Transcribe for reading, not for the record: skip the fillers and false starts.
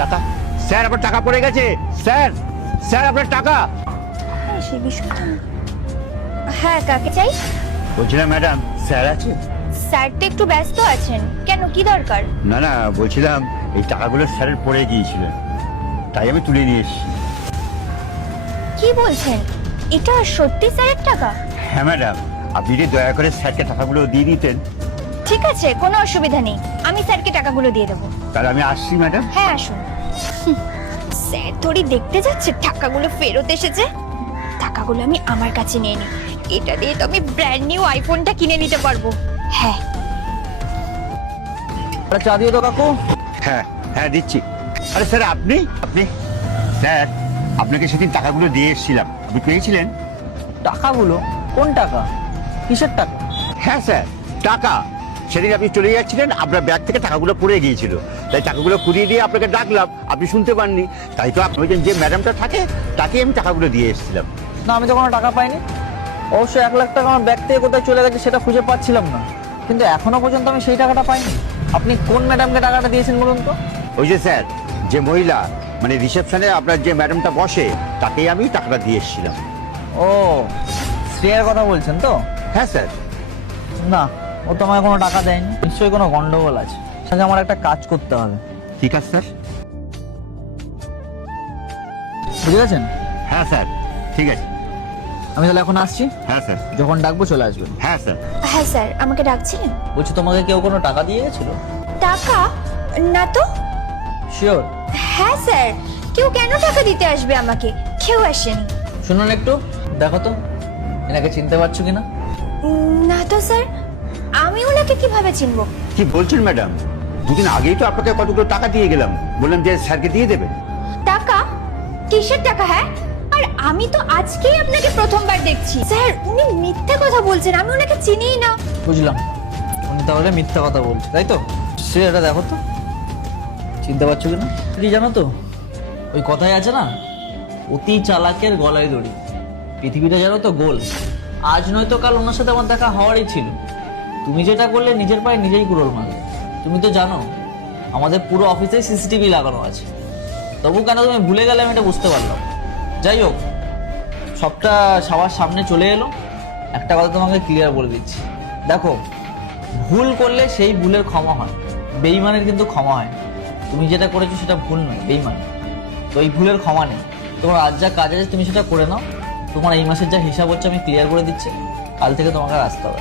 টাকা স্যার, আপনার টাকা পড়ে গেছে স্যার। স্যার আপনার টাকা। সে বিষয়টা হ্যাঁ, কাকে চাই? বলছিলাম ম্যাডাম স্যার আছে? স্যার তো একটু ব্যস্ত আছেন, কেন কি দরকার? না না, বলছিলাম এই টাকাগুলো স্যারের পড়ে গিয়েছিলেন, তাই আমি তুলে নিয়ে এসেছি। কি বলছেন? এটা সত্যি স্যারের টাকা? হ্যাঁ ম্যাডাম, আপনি যদি দয়া করে স্যারকে টাকাগুলো দিয়ে দিতেন। ঠিক আছে, কোনো অসুবিধা নেই, আমি স্যারকে টাকাগুলো দিয়ে দেবো। তাহলে আমি আসছি ম্যাডাম। হ্যাঁ আসুন। স্যার থোড়ি দেখতে যাচ্ছে টাকাগুলো ফেরত এসেছে। টাকাগুলো আমি আমার কাছে নিয়ে নিই, এটা দিয়ে তো আমি ব্র্যান্ড নিউ আইফোনটা কিনে নিতে পারবো। হ্যাঁ চা দিও তো কাকু। হ্যাঁ হ্যাঁ দিচ্ছি। আরে স্যার আপনি আপনি স্যার, আপনাকে সেদিন টাকাগুলো দিয়ে এসেছিলাম, আপনি পেয়েছিলেন? টাকাগুলো? কোন টাকা? কিসের টাকা? হ্যাঁ স্যার, টাকা। সেদিন আপনি চলে যাচ্ছিলেন, আপনার ব্যাগ থেকে টাকাগুলো পড়ে গিয়েছিল, তাই টাকাগুলো কুড়িয়ে দিয়ে আপনাকে ডাকলাম, আপনি শুনতে পাননি। তাই তো আপনি যে ম্যাডামটা থাকে তাকে আমি টাকাগুলো দিয়ে এসেছিলাম। না, আমি তো কোনো টাকা পাইনি। অবশ্যই 1 লাখ টাকা আমার ব্যাগ থেকে কোথায় চলে গেছে সেটা খুঁজে পাচ্ছিলাম না, কিন্তু এখনো পর্যন্ত আমি সেই টাকাটা পাইনি। আপনি কোন ম্যাডামকে টাকাটা দিয়েছেন বলুন তো? ওই যে স্যার, যে মহিলা মানে রিসেপশনে আপনার যে ম্যাডামটা বসে, তাকেই আমি টাকাটা দিয়ে এসেছিলাম। ও, শ্রেয়ার কথা বলছেন তো? হ্যাঁ স্যার। না, ও তো আমায় কোনো টাকা দেয়নি, নিশ্চয়ই কোনো গন্ডগোল আছে। আগে আমার একটা কাজ করতে হবে। ঠিক আছে স্যার। বুঝে গেছেন? হ্যাঁ স্যার, ঠিক আছে। আমি তাহলে এখন আসছি, হ্যাঁ স্যার। যখন ডাকবো চলে আসবেন। হ্যাঁ স্যার। হ্যাঁ স্যার, আমাকে ডাকছিলেন? বলছি, তোমাকে কেউ কোনো টাকা দিয়ে গেছিল? টাকা? না তো। শিওর? হ্যাঁ স্যার, কেউ কেন টাকা দিতে আসবে আমাকে? কেউ আসেনি। শুনুন একটু, দেখো তো এনাকে চিনতে পারছো কিনা। না তো স্যার, আমি ওনাকে কিভাবে চিনবো? কি বলছেন ম্যাডাম? দুদিন আগেই তো আপনাকে কতগুলো টাকা দিয়ে গেলাম, বললাম যে স্যারকে দিয়ে দেবেন। টাকা? কিসের টাকা? হ্যাঁ, আর আমি তো আজকেই আপনাকে প্রথমবার দেখছি। স্যার উনি মিথ্যে কথা বলছেন, আমি ওনাকে চিনিই না। বুঝলাম, উনি তাহলে মিথ্যা কথা বলছে, তাই তো? সে এটা দেখো তো, চিনতে পারছো কিনা। কি জানো তো, ওই কথাই আছে না, অতি চালাকের গলায় দড়ি। পৃথিবীটা জানো তো গোল, আজ নয়তো কাল ওনার সাথে আমার দেখা হওয়ারই ছিল। তুমি যেটা করলে নিজের পায়ে নিজেই কুড়োল মারলে। তুমি তো জানো আমাদের পুরো অফিসে সিসিটিভি লাগানো আছে, তবু কেন তুমি ভুলে গেলে আমি এটা বুঝতে পারলাম। যাই হোক, সবটা সবার সামনে চলে এলো। একটা কথা তোমাকে ক্লিয়ার বলে দিচ্ছি, দেখো, ভুল করলে সেই ভুলের ক্ষমা হয়, বেঈমানের কিন্তু ক্ষমা হয়। তুমি যেটা করেছো সেটা ভুল নয়, বেঈমান। তো এই ভুলের ক্ষমা নেই। তোমার আজ যা কাজ আছে তুমি সেটা করে নাও। তোমার এই মাসের যা হিসাব হচ্ছে আমি ক্লিয়ার করে দিচ্ছি, কাল থেকে তোমাকে আর আসতে হবে।